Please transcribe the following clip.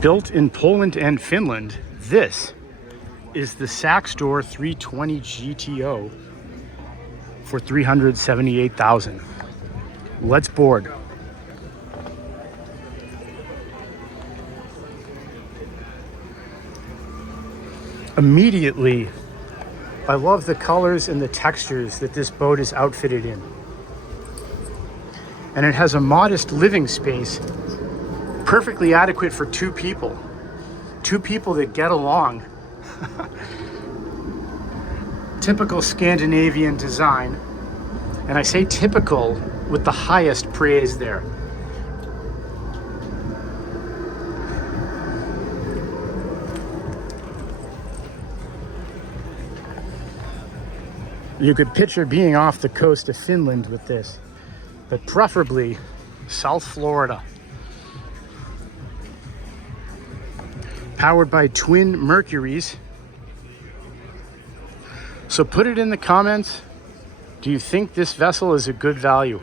Built in Poland and Finland, this is the Saxdor 320 GT0 for $378,000. Let's board. Immediately, I love the colors and the textures that this boat is outfitted in. And it has a modest living space, perfectly adequate for two people. Two people that get along. Typical Scandinavian design. And I say typical with the highest praise there. You could picture being off the coast of Finland with this, but preferably South Florida. Powered by twin Mercuries. So put it in the comments. Do you think this vessel is a good value?